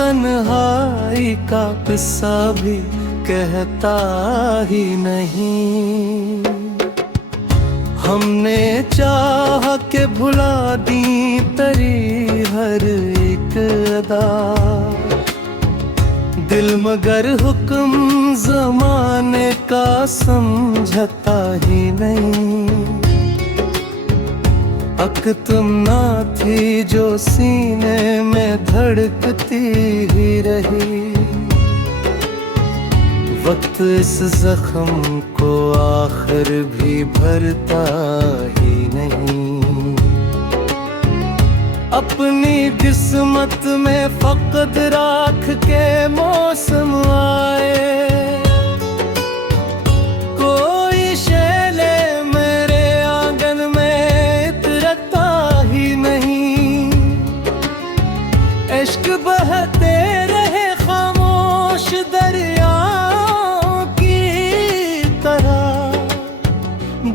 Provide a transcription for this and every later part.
तन्हाई का किस्सा भी कहता ही नहीं। हमने चाह के भुला दी तेरी हर एक अदा, दिल मगर हुक्म ज़माने का समझता ही नहीं। अक तुम ना थी जो सीने में धड़कती ही रही, वक्त इस जख्म को आखिर भी भरता ही नहीं। अपनी किस्मत में फकद राख के मौसम आए, कोई शैले मेरे आंगन में इतरता ही नहीं। इश्क बहते रहे खामोश दरियाओं की तरह,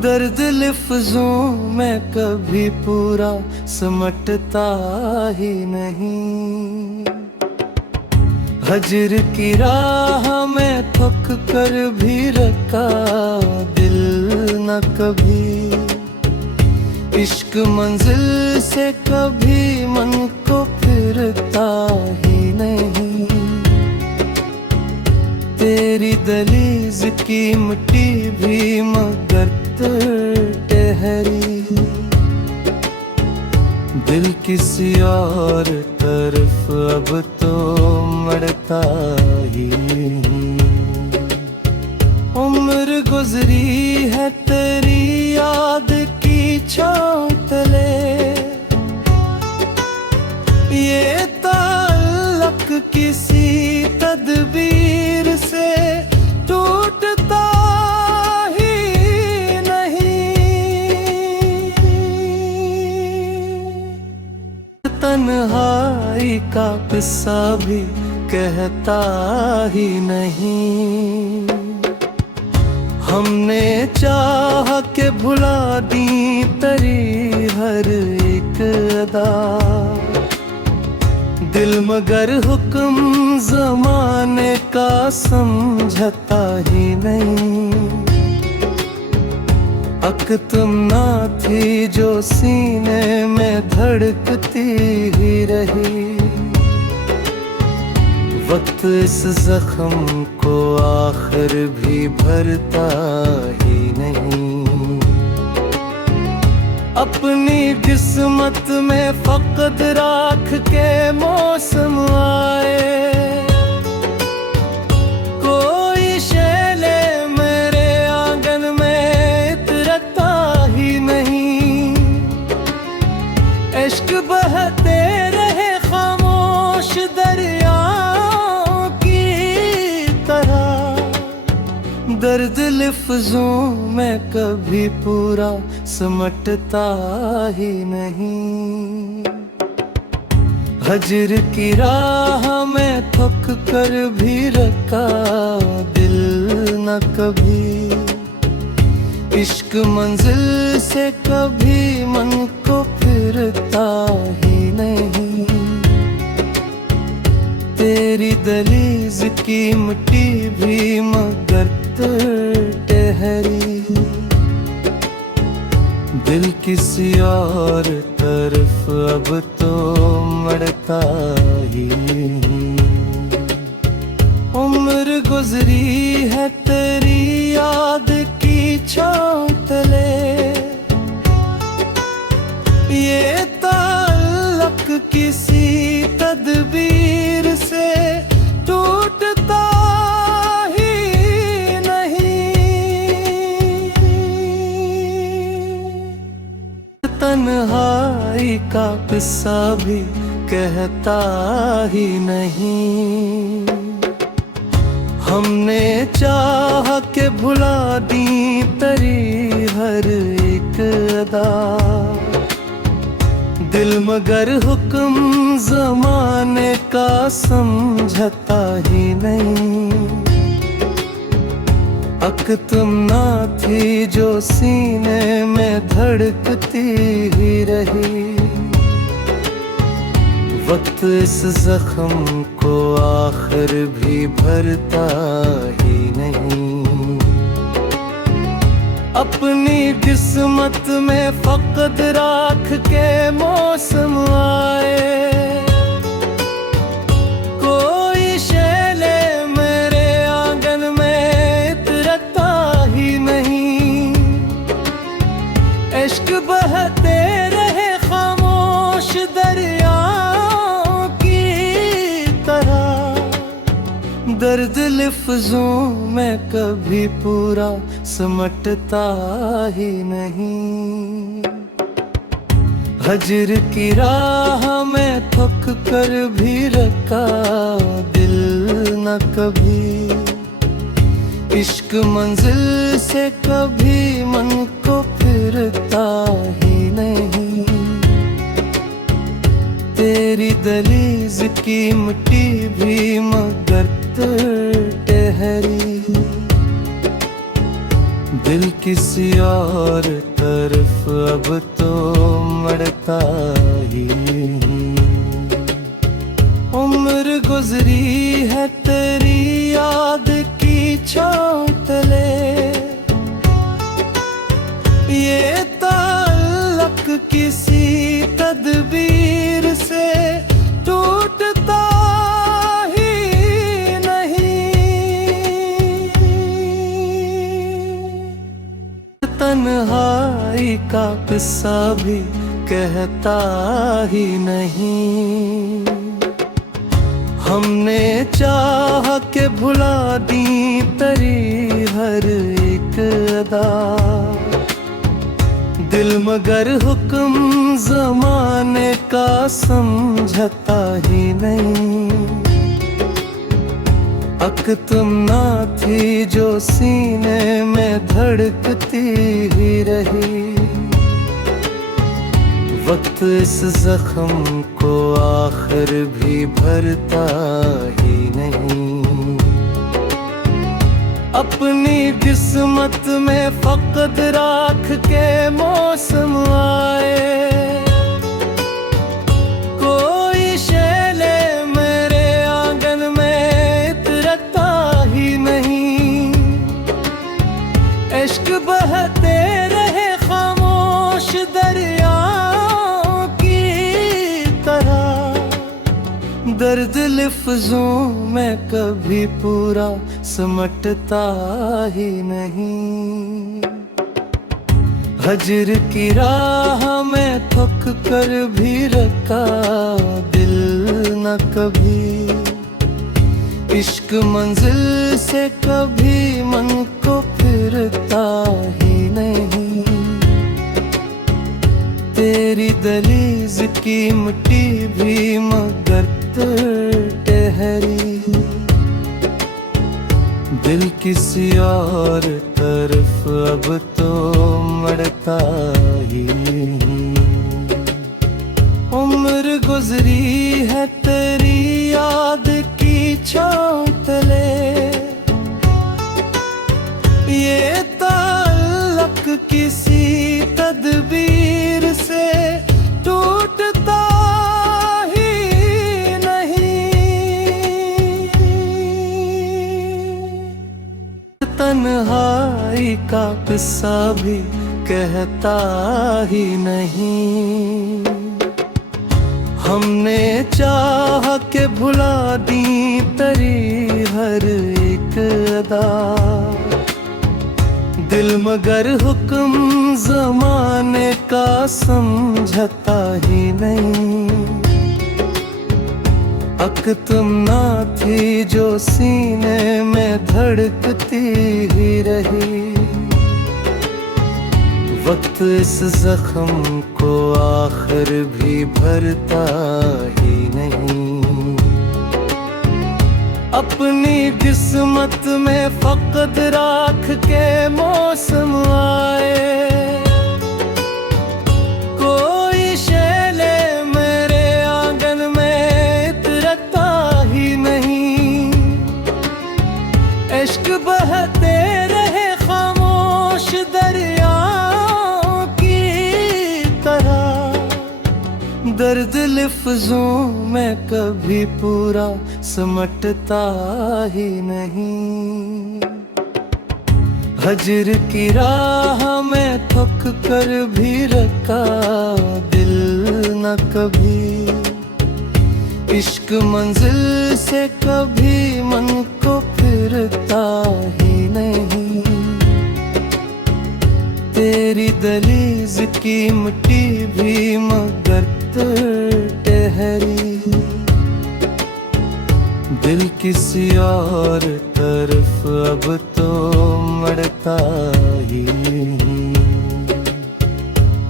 दर्द लफ्जों में कभी पूरा समटता ही नहीं। हजर की राह में थक कर भी रखा दिल न कभी, इश्क मंजिल से कभी मन को फिरता ही नहीं। तेरी दहलीज की मिट्टी भी मगर ठहरी, दिल किसी और तरफ अब तो मड़ता ही नहीं। उम्र गुजरी है तेरी याद की छाँव तले, ये ताल्लुक किसी तदबीर से टूटता तन्हाई का किस्सा भी कहता ही नहीं। हमने चाह के भुला दी तेरी हर एक अदा, दिल मगर हुक्म ज़माने का समझता ही नहीं। अक तुम ना थी जो सीने में धड़कती ही रही, वक्त इस जख्म को आखिर भी भरता ही नहीं। अपनी किस्मत में फकद राख के मौसम आए, कोई शैले मेरे आंगन में इतरता ही नहीं। इश्क बहते रहे खामोश दरियाओं की तरह, दर्द लफ्जों में कभी पूरा समटता ही नहीं। हजर की राह में थक कर भी रखा दिल न कभी, इश्क मंजिल से कभी मन को फिरता ही नहीं। तेरी दहलीज की मिट्टी भी मगर ठहरी, दिल किसी और तरफ अब तो मड़ता ही नहीं। उम्र गुजरी है तेरी याद की छाँव तले, ये ताल्लुक किसी तदबीर से टूटता ही नहीं। तन्हाई का किस्सा भी कहता ही नहीं। हमने चाह के भुला दी तेरी हर एक अदा, दिल मगर हुक्म ज़माने का समझता ही नहीं। अक तुम ना थी जो सीने में धड़कती ही रही, वक्त इस जख्म को आखिर भी भरता ही नहीं। अपनी किस्मत में फकद राख के मौसम आए, कोई शैले मेरे आंगन में इतरता ही नहीं। इश्क बहते रहे खामोश दरियाओं की तरह, दर्द लफ्जों में कभी पूरा समटता ही नहीं। हजर की राह में थक कर भी रखा दिल न कभी। इश्क मंजिल से कभी मन को फिरता ही नहीं। तेरी दहलीज की मिट्टी भी मगर ठहरी, दिल किसी और तरफ अब तो मड़ता ही नहीं। उम्र गुजरी है तेरी याद की छाँव तले, ये ताल्लुक किसी तदबीर से टूटता ही नहीं। तन्हाई का किस्सा भी कहता ही नहीं। हमने चाह के भुला दी तेरी हर एक अदा, दिल मगर हुक्म ज़माने का समझता ही नहीं। अक तुम ना थी जो सीने में धड़कती ही रही। वक्त इस जख्म को आखिर भी भरता ही नहीं। अपनी किस्मत में फकद राख के मौसम आए, कोई शैले मेरे आंगन में इतरता ही नहीं। इश्क बहते रहे खामोश दरियाओं की तरह, दर्द लफ्जों में कभी पूरा समटता ही नहीं। हजर की राह में थक कर भी रखा दिल न कभी। इश्क मंजिल से कभी मन को फिरता ही नहीं। तेरी दहलीज की मिट्टी भी मगर ठहरी, दिल किसी और तरफ अब तो मड़ता ही नहीं। उम्र गुजरी है तेरी याद की छाँव तले, ये ताल्लुक किसी तदबीर से टूटता ही नहीं। तन्हाई का किस्सा भी कहता ही नहीं। हमने चाह के भुला दी तेरी हर एक अदा, दिल मगर हुक्म ज़माने का समझता ही नहीं। अक तुम ना थी जो सीने में धड़कती ही रही। वक्त इस जख्म को आखिर भी भरता ही नहीं। अपनी किस्मत में फकद राख के मौसम आए, कोई शैले मेरे आंगन में इतरता ही नहीं। इश्क बहते रहे खामोश दरियाओं की तरह, दर्द लफ्जों में कभी पूरा समटता ही नहीं। हजर की राह में थक कर भी रखा दिल न कभी। इश्क मंजिल से कभी मन को फिरता ही नहीं। तेरी दहलीज की मिट्टी भी मगर ठहरी। दिल किसी और तरफ अब तो मड़ता ही नहीं।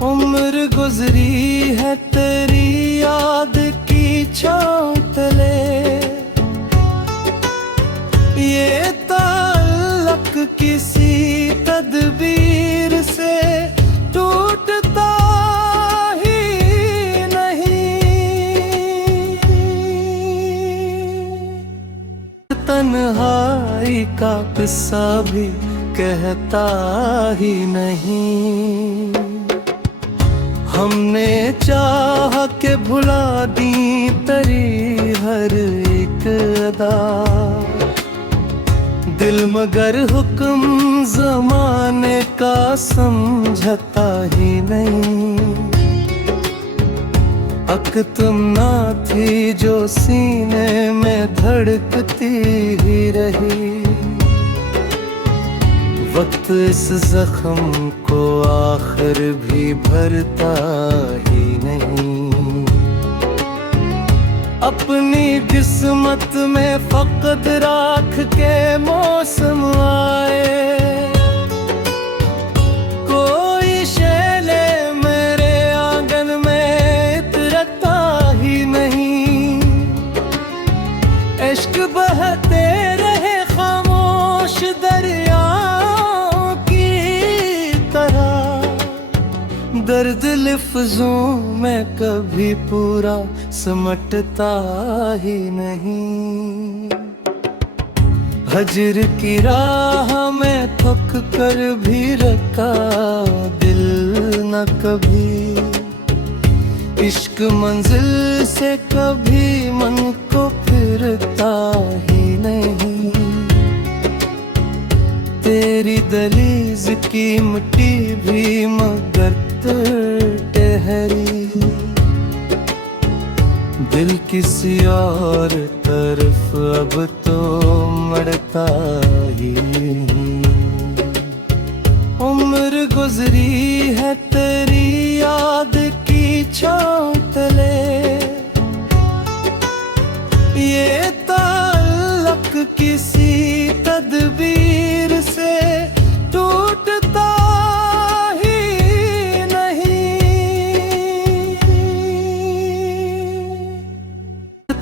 उम्र गुजरी है तेरी याद की छाँव तले। ये ताल्लुक किसी तदबीर से टूटता ही नहीं। तन्हाई का किस्सा भी कहता ही नहीं। हमने चाह के भुला दी तेरी हर एक अदा। दिल मगर हुक्म ज़माने का समझता ही नहीं। अक तुम ना थी जो सीने में धड़कती ही रही। वक्त इस जख्म को आखिर भी भरता ही नहीं। अपनी किस्मत में फकत राख के मौसम आए। कोई शैले मेरे आंगन में इतरता ही नहीं। इश्क बहते रहे खामोश दरिया दर्द लफ्जों में कभी पूरा समटता ही नहीं। हजर की राह में थक कर भी रखा दिल न कभी। इश्क मंजिल से कभी मन को फिरता ही नहीं। तेरी दहलीज की मिट्टी भी मगर ठहरी। दिल किसी और तरफ अब तो मड़ता ही नहीं। उम्र गुजरी है तेरी याद की छाँव तले। ये ताल्लुक किसी तदबीर से टूटता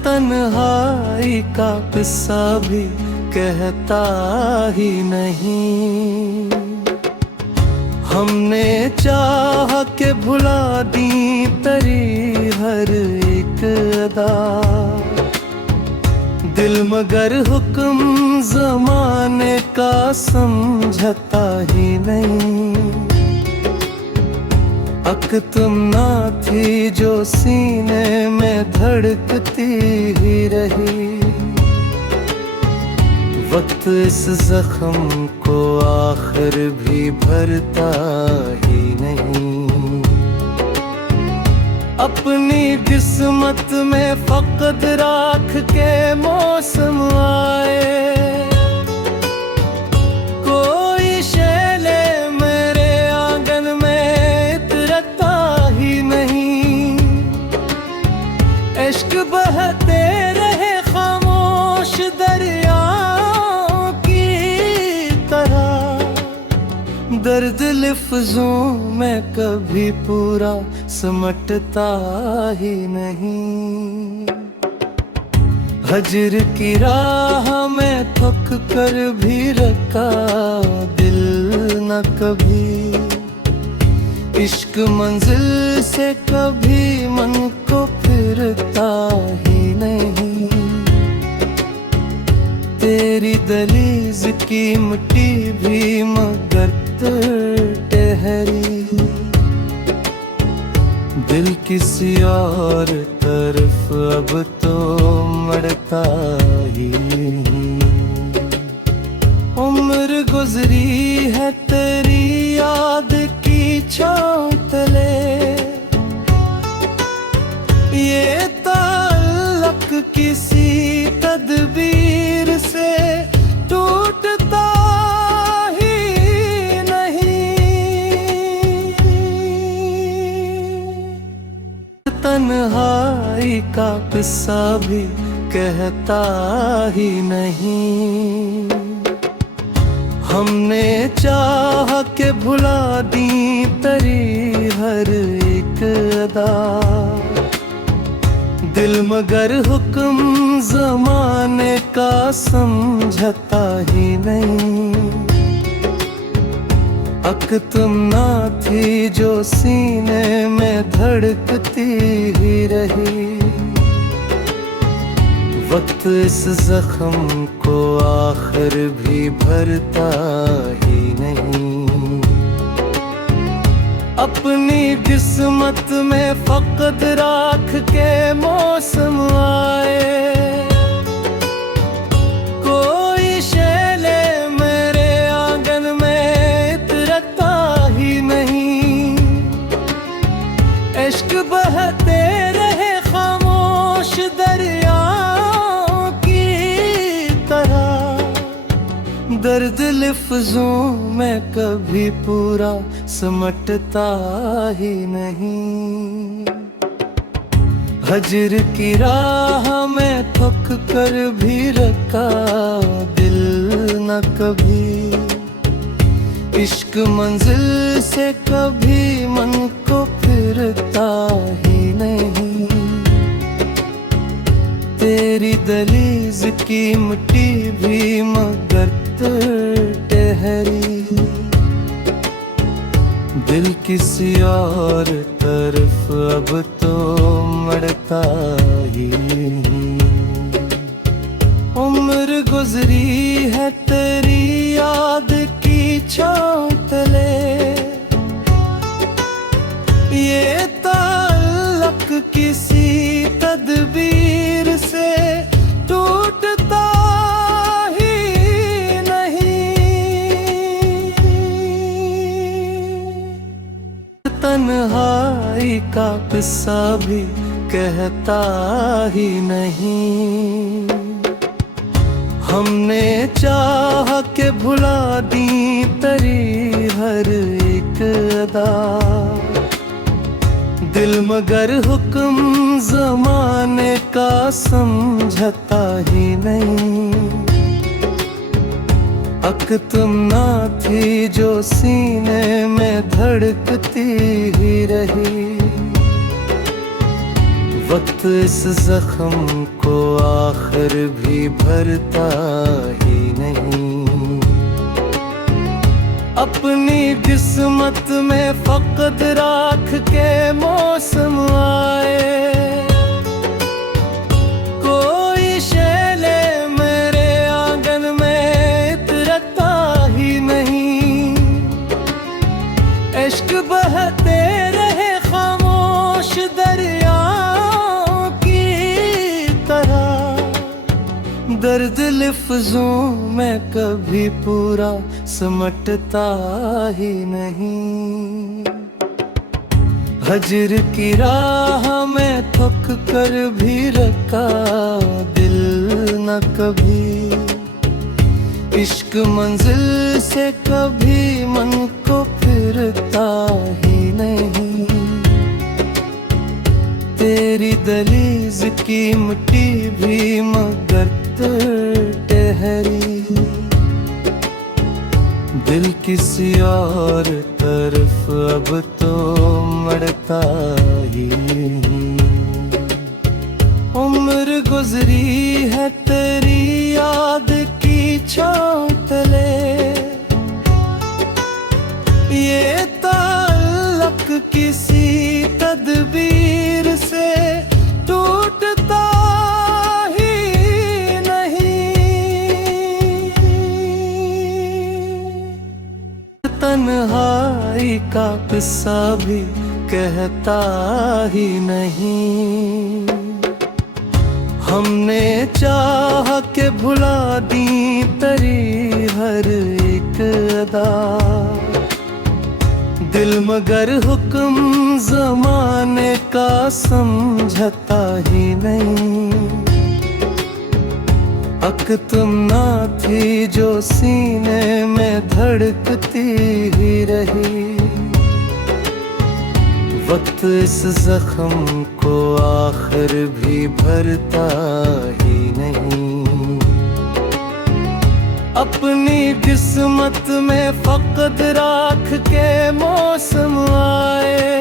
तन्हाई का किस्सा भी कहता ही नहीं। हमने चाह के भुला दी तेरी हर एक अदा। दिल मगर हुक्म ज़माने का समझता ही नहीं। अक तुम ना थी जो सीने में धड़कती ही रही। वक्त इस जख्म को आखिर भी भरता ही नहीं। अपनी किस्मत में फकत राख के मौसम आए। कोई शैले मेरे आंगन में इतरता ही नहीं। इश्क बहते रहे खामोश दरिया की तरह। दर्द लफ्जों में कभी पूरा समटता ही नहीं। हजर की राह में थक कर भी रखा दिल न कभी। इश्क मंजिल से कभी मन को फिरता ही नहीं। तेरी दहलीज की मिट्टी भी मगर ठहरी। दिल किसी और तरफ अब तो मड़ता ही नहीं। उम्र गुजरी है तेरी याद की छाँव तले, ये ताल्लुक किसी तदबीर से टूटता ही नहीं। तन्हाई का किस्सा भी कहता ही नहीं। हमने चाह के भुला दी तेरी हर एक अदा, दिल मगर हुक्म ज़माने का समझता ही नहीं। अक तुम ना थी जो सीने में धड़कती ही रही, वक्त इस जख्म को आखिर भी भरता ही नहीं। अपनी किस्मत में फकद राख के मौसम आए, कोई शैले मेरे आंगन में इतरता ही नहीं। इश्क बहते रहे खामोश दरियाओं की तरह, दर्द लफ्जों में कभी पूरा समटता ही नहीं। हजर की राह में थक कर भी रखा दिल न कभी, इश्क मंजिल से कभी मन को फिरता ही नहीं। तेरी दहलीज की मिट्टी भी मगर ठहरी, दिल किसी और तरफ अब तो मड़ता ही नहीं। उम्र गुजरी है तेरी याद की छाँव तले, ये ताल्लुक किसी तदबीर से टूटता तन्हाई का किस्सा भी कहता ही नहीं। हमने चाह के भुला दी तेरी हर एक अदा, दिल मगर हुक्म ज़माने का समझता ही नहीं। अक तुम ना थी जो सीने में धड़कती ही रही, वक्त इस जख्म को आखिर भी भरता ही नहीं। अपनी किस्मत में फकद राख के मौसम आए, कोई शैले मेरे आंगन में इतरता ही नहीं। इश्क बहते रहे खामोश दरियाओं की तरह, दर्द लफ्जों में कभी पूरा समटता ही नहीं। हजर की राह में थक कर भी रखा दिल न कभी, इश्क मंजिल से कभी मन को फिरता ही नहीं। तेरी दहलीज की मिट्टी भी मगर ठहरी, दिल किसी और तरफ अब तो मड़ता ही नहीं। उम्र गुजरी है तेरी याद की छाँव तले, ये ताल्लुक किसी तदबीर से टूटता तन्हाई का किस्सा भी कहता ही नहीं। हमने चाह के भुला दी तेरी हर एक अदा, दिल मगर हुक्म ज़माने का समझता ही नहीं। अक तुम ना थी जो सीने में धड़कती ही रही, वक्त इस जख्म को आखिर भी भरता ही नहीं। अपनी किस्मत में फकद राख के मौसम आए,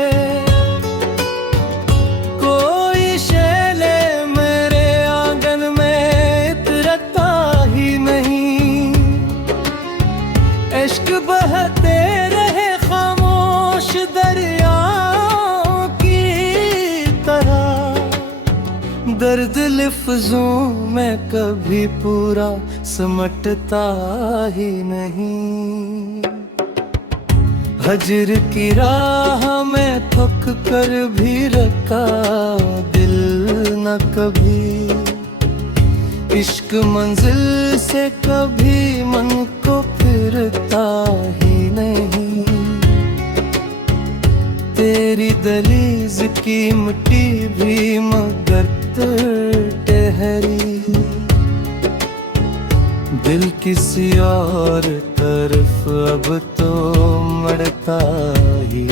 कोई शैले मेरे आंगन में इतरता ही नहीं। इश्क बहते रहे खामोश दरिया दर्द लफ्जों में कभी पूरा समटता ही नहीं। हजर की राह में थक कर भी रखा दिल न कभी, इश्क मंजिल से कभी मन को फिरता ही नहीं। तेरी दहलीज की मिट्टी भी मगर ठहरी, दिल किसी और तरफ अब तो मड़ता ही।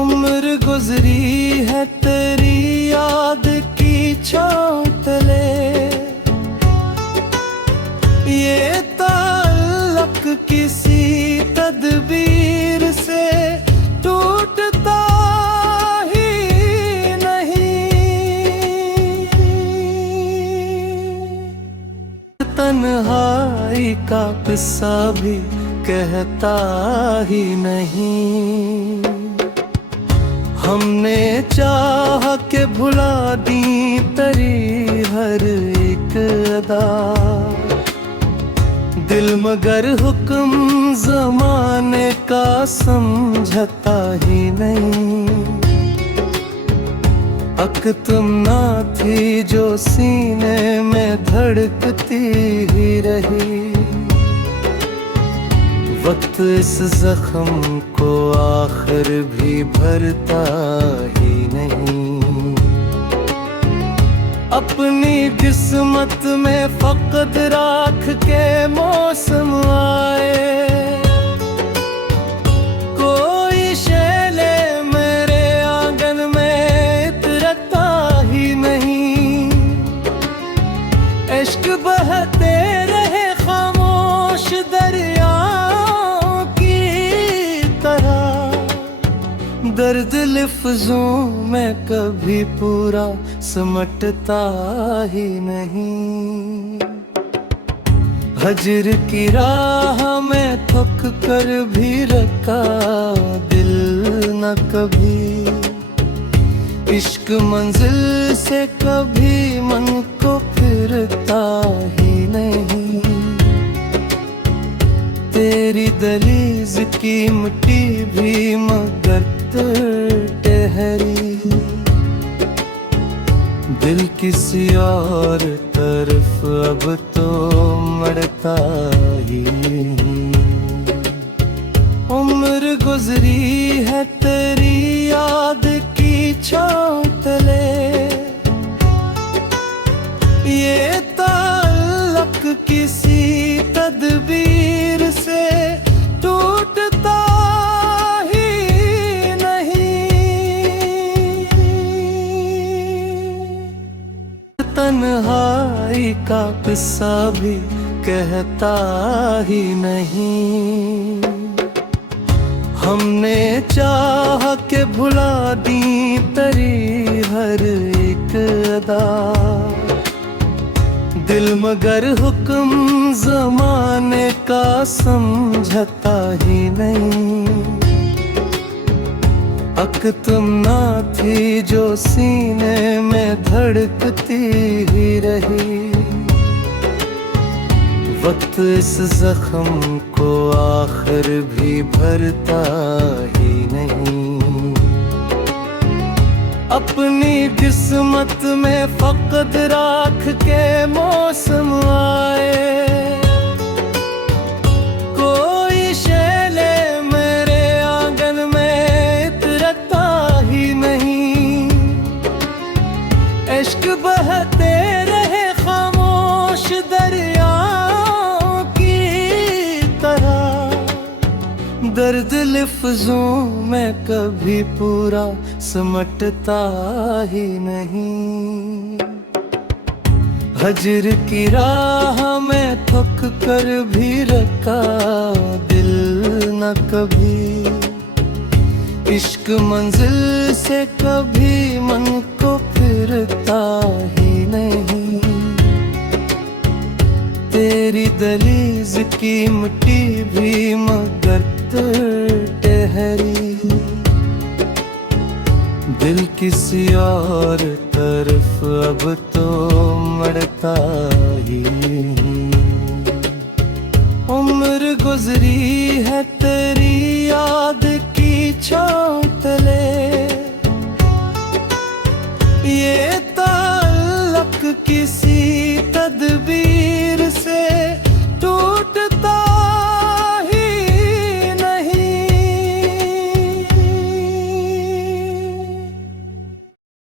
उम्र गुजरी है तेरी याद की छाँव तले, ये ताल्लुक किसी तदबीर से टूटता तन्हाई का किस्सा भी कहता ही नहीं। हमने चाह के भुला दी तेरी हर एक अदा, दिल मगर हुक्म ज़माने का समझता ही नहीं। अक तुम ना थी जो सीने में धड़कती ही रही, वक्त इस जख्म को आखिर भी भरता ही नहीं। अपनी किस्मत में फकद राख के मौसम आए, कोई शैले मेरे आंगन में इतरता ही नहीं। इश्क बहते रहे खामोश दरिया की तरह, दर्द लफ्जों में कभी पूरा समटता ही नहीं। हजर की राह में थक कर भी रखा दिल न कभी, इश्क मंजिल से कभी मन को फिरता ही नहीं। तेरी दहलीज की मिट्टी भी मगर ठहरी, दिल किसी और तरफ अब तो मड़ता ही। उम्र गुजरी है तेरी याद की छाँव तले, ये ताल्लुक किसी तदबीर से टूटता तन्हाई का किस्सा भी कहता ही नहीं। हमने चाह के भुला दी तेरी हर एक अदा, दिल मगर हुक्म ज़माने का समझता ही नहीं। अक तुम ना थी जो सीने में धड़कती ही रही, वक्त इस जख्म को आखिर भी भरता ही नहीं। अपनी किस्मत में फकद राख के मौसम आए, कोई शैले मेरे आंगन में इतरता ही नहीं। इश्क बहते रहे खामोश दरियाओं की तरह, दर्द लफ्जों में कभी पूरा समटता ही नहीं। हजर की राह में थक कर भी रखा दिल न कभी, इश्क मंजिल से कभी मन को फिरता ही नहीं। तेरी दहलीज की मिट्टी भी मगर ठहरी, दिल किसी और तरफ अब तो मड़ता ही नहीं। उम्र गुजरी है तेरी याद की छाँव तले, ये ताल्लुक की